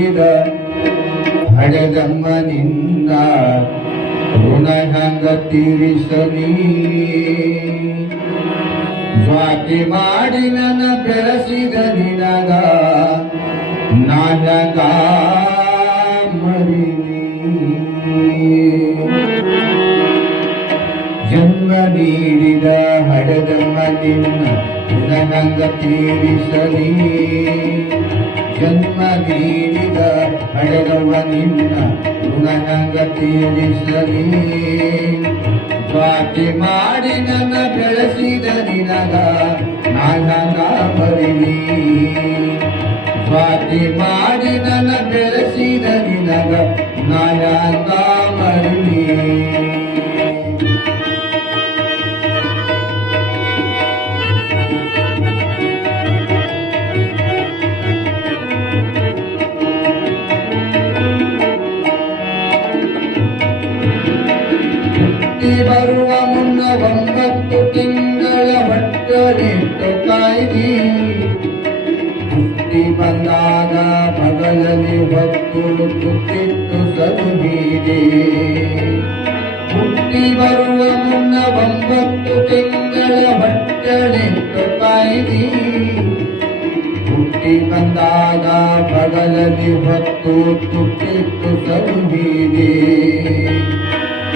ನೀಡಿದ ಹಡೆದಮ್ಮ ನಿನ್ನ ಋಣ ಹಂಗ ತೀರಿಸಲಿ. ಸ್ವಾತಿ ಮಾಡಿ ನನ್ನ ಬೆಳೆಸಿದ ನಿನಗ ನಾ ಹಂಗ ಮರಿಲಿ. ಜನ್ಮ ನೀಡಿದ ಹಡೆದಮ್ಮ ನಿನ್ನ ಋಣ ಹಂಗ ತೀರಿಸಲಿ. ಜನ್ಮ ನೀಡಿದ ಹಡೆದವ ನಿನ್ನ ಋಣ ಹಂಗ ತೀರಿಸಲಿ. ಸ್ವಾತಿ ಮಾಡಿ ನನ್ನ ಬೆಳೆಸಿದ ನಿನಗ ನಾ ಹಂಗ ಮರಿಲಿ. ಸ್ವಾತಿ ಮಾಡಿ ನನ್ನ ಬೆಳೆಸಿದ ನಿನಗ ನಾ ಹಂಗ ಮರಿಲಿ. ಬರುವ ಮುನ್ನ 9 ತಿಂಗಳ ಹೊಟ್ಟಲಿಟ್ಟು ಕಾಯ್ದಿ. ಹುಟ್ಟಿ ಬಂದಾಗ ಬಗಲಲ್ಲಿ ಹೊತ್ತು ತುತ್ತಿಟ್ಟು ಸದುಮೀರಿ. ಹುಟ್ಟಿ ಬರುವ ಮುನ್ನ 9 ತಿಂಗಳ ಹೊಟ್ಟಲಿಟ್ಟು ಕಾಯ್ದಿ. ಹುಟ್ಟಿ ಬಂದಾಗ ಬಗಲಲ್ಲಿ ಹೊತ್ತು ತುತ್ತಿಟ್ಟು ಸದುಮೀರಿ.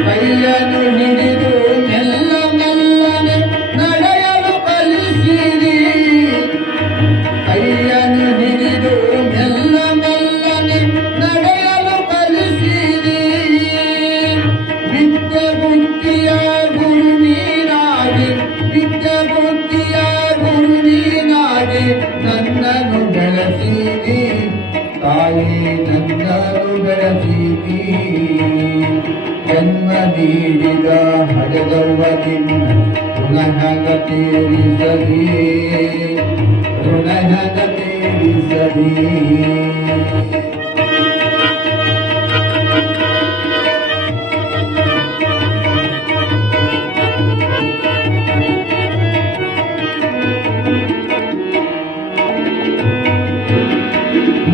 ಕೈಯನ್ನು ಹಿಡಿದು ಮೆಲ್ಲ ಮೆಲ್ಲನೆ ನಡೆಯಲು ಕಲಿಸಿರಿ. ಕೈಯನ್ನು ಹಿಡಿದು ಮೆಲ್ಲ ಮೆಲ್ಲನೆ ನಡೆಯಲು ಕಲಿಸಿರಿ. ವಿದ್ಯೆ ಬುದ್ಧಿಯ ಗುರು ನೀನಾಗಿ, ವಿದ್ಯೆ ಬುದ್ಧಿಯ ಗುರು ನೀನಾಗಿ ನನ್ನನ್ನು ಬೆಳೆಸಿರಿ. ತಾಯಿ ನನ್ನನ್ನು ಬೆಳೆಸಿರಿ. ಜನ್ಮ ನೀಡಿದ ಹಡೆದವ ನಿನ್ನ ಋಣ ಹಂಗ ತೀರಿಸಲಿ. ಋಣ ಹಂಗ ತೀರಿಸಲಿ.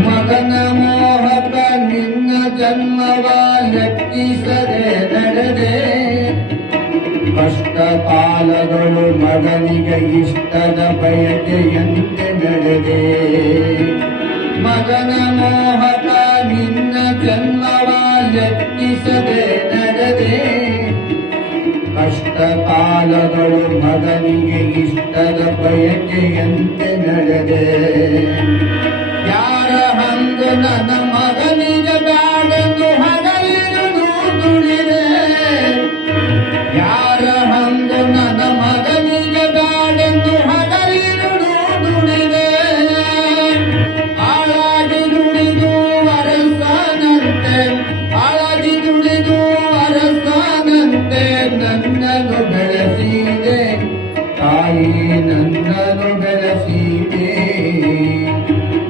ಮಗನ ಮೋಹಕ ನಿನ್ನ ಜನ್ಮವ ಲೆಕ್ಕಿಸದೆ ನಡೆದೆ. ಕಷ್ಟ ಕಾಲಗಳು ಮಗನಿಗೆ ಇಷ್ಟದ ಬಯಕೆಯಂತೆ ನಡೆದೆ. ಮಗನ ಮೋಹಕ ನಿನ್ನ ಜನ್ಮವ ಲೆಕ್ಕಿಸದೆ ನಡೆದೆ. ಕಷ್ಟ ಕಾಲಗಳು ಮಗನಿಗೆ ಇಷ್ಟದ ಬಯಕೆಯಂತೆ ನಡೆದೆ. ಯಾರ ಹಂಗು ನನ್ನ ಮಗನಿಗೆ ಬ್ಯಾಡೆಂದು ಹಗಲಿರುಳು ದುಡಿದೆ. ಯಾರ ಹಂಗು ನನ್ನ ಮಗನಿಗೆ ಬ್ಯಾಡೆಂದು ಹಗಲಿರುಳು ದುಡಿದೆ. ಆಳಾಗಿ ದುಡಿದು ಅರಸನಂತೆ, ಆಳಾಗಿ ದುಡಿದು ಅರಸನಂತೆ ನನ್ನನ್ನು ಬೆಳೆಸಿದೆ. ತಾಯಿ ನನ್ನನ್ನು ಬೆಳೆಸಿದೆ.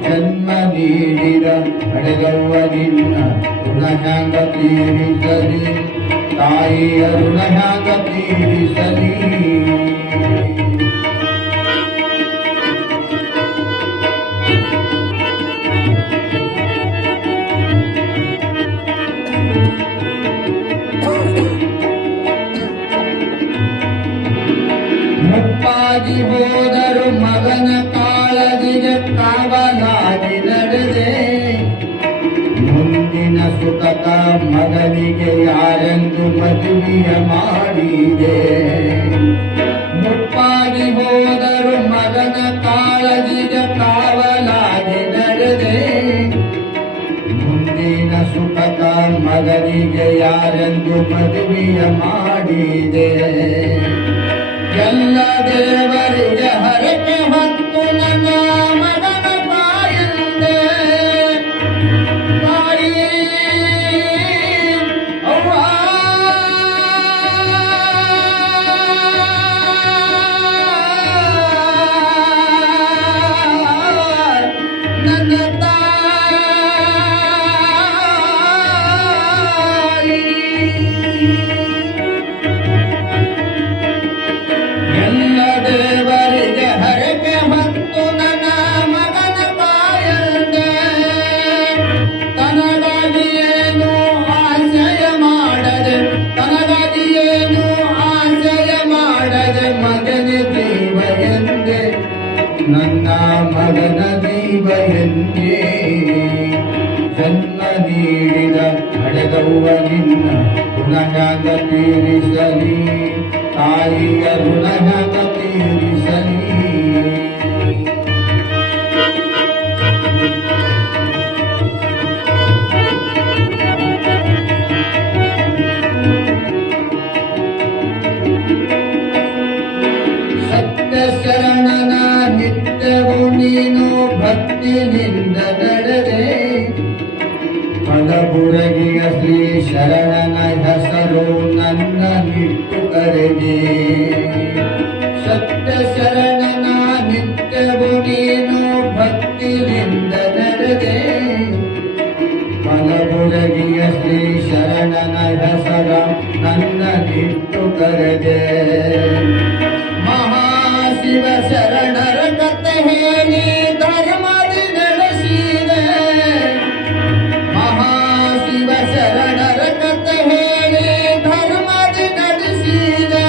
ಜನ್ಮ ನೀಡಿದ ಹಡೆದವ್ವ ನಿನ್ನ ಋಣ ಹ್ಯಾಂಗ ತೀರಿಸಲಿ. ತಾಯಿಯ ಋಣ ಹ್ಯಾಂಗ ತೀರಿಸಲಿ. ಮುಪ್ಪಾಗಿ ಹೋದರು ಮಗನ ಕಾಳಜಿಗೆ ಕಾವಲಾಗಿ ನಡೆದೆ. ಮುಂದಿನ ಸುಖಕ ಮಗನಿಗೆ ಯಾರೆಂದು ಮದುವೆಯ ಮಾಡಿದೆ. ಮುಪ್ಪಾಗಿ ಹೋದರು ಮಗನ ಕಾಳಜಿಗೆ ಕಾವಲಾಗಿ ನಡೆದೆ. ಮುಂದಿನ ಸುಖಕ ಮಗನಿಗೆ ಯಾರೆಂದು ಮದುವೆಯ ಮಾಡಿದೆ. ಎಲ್ಲ ದೇವರಿಗೆ ಹರಕೆ ಹೊತ್ತು ನನ್ನ ಮಗನ ತಾಯಂದೆ. ತಾಯಿ ಅವ್ವ ನನ್ನ ತಾಯಿ. ಎಲ್ಲ ದೇವರಿಗೆ ಹರಕೆ ಹೊತ್ತು ನನ್ನ ಜನ್ಮ ನೀಡಿದ ಹಡೆದವ್ವ ನಿನ್ನ ಋಣಯಾಗ ತೀರಿಸಲಿ ತಾಯಿಯ ಋಣಯಾಗ ತೀರಿಸಲಿ ಶರಣನ ನಿತ್ಯವೂ ನೀನು ಭಕ್ತಿನಿಂದ ನಡೆದೆ ಕಲಬುರಗಿಯ ಶ್ರೀ ಶರಣನ ಹೆಸರು ನನ್ನ ನಿಟ್ಟು ಕರೆದೆ ಸತ್ಯ ಶರಣನ ನಿತ್ಯವೂ ನೀನು ಭಕ್ತಿನಿಂದ ನಡೆದೆ ಕಲಬುರಗಿಯ ಶ್ರೀ ಶರಣನ ಹೆಸರ ನನ್ನ ನಿಟ್ಟು ಕರೆದೆ ಶಿವ ಶರಣರ ಕತೆ ಹೇಳಿ ಧರ್ಮದಿ ನಡೆಸಿದೆ ಮಹಾಶಿವ ಶರಣರ ಕತೆ ಹೇಳಿ ಧರ್ಮದಿ ನಡೆಸಿದೆ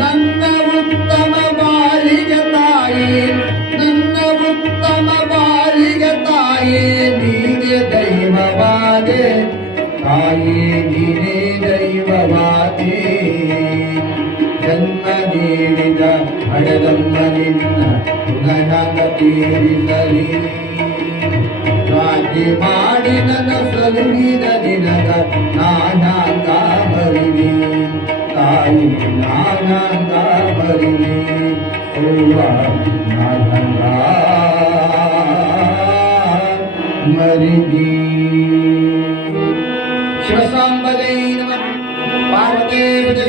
ನನ್ನ ಉತ್ತಮ ಬಾಲಿಗೆ ತಾಯಿ ನನ್ನ ಉತ್ತಮ ಬಾಲಿಗೆ ತಾಯಿ ನೀನೇ ದೈವವಾದೆ ತಾಯಿ ನೀನೇ ದೈವವಾದೆ ಜನ್ಮ ನೀಡಿದ ಹಡೆದಮ್ಮ ನಿನ್ನ ಋಣಯಾಗ ತೀರಿಸಲಿ ರಾಜಿ ಮಾಡಿ ನನ್ನ ಸಲುಹಿದ ದಿನದ ನಾನಾಂಗ ಬರಿಲಿ ತಾಯಿ ನಾನಾಂಗ ಬರಿಲಿ ಹೂವ ನಾನಾಂಗ ಮರಿಲಿ ಶಿವಸಾಂಬಲೈ ನಮಃ ಪಾರ್ವತೇ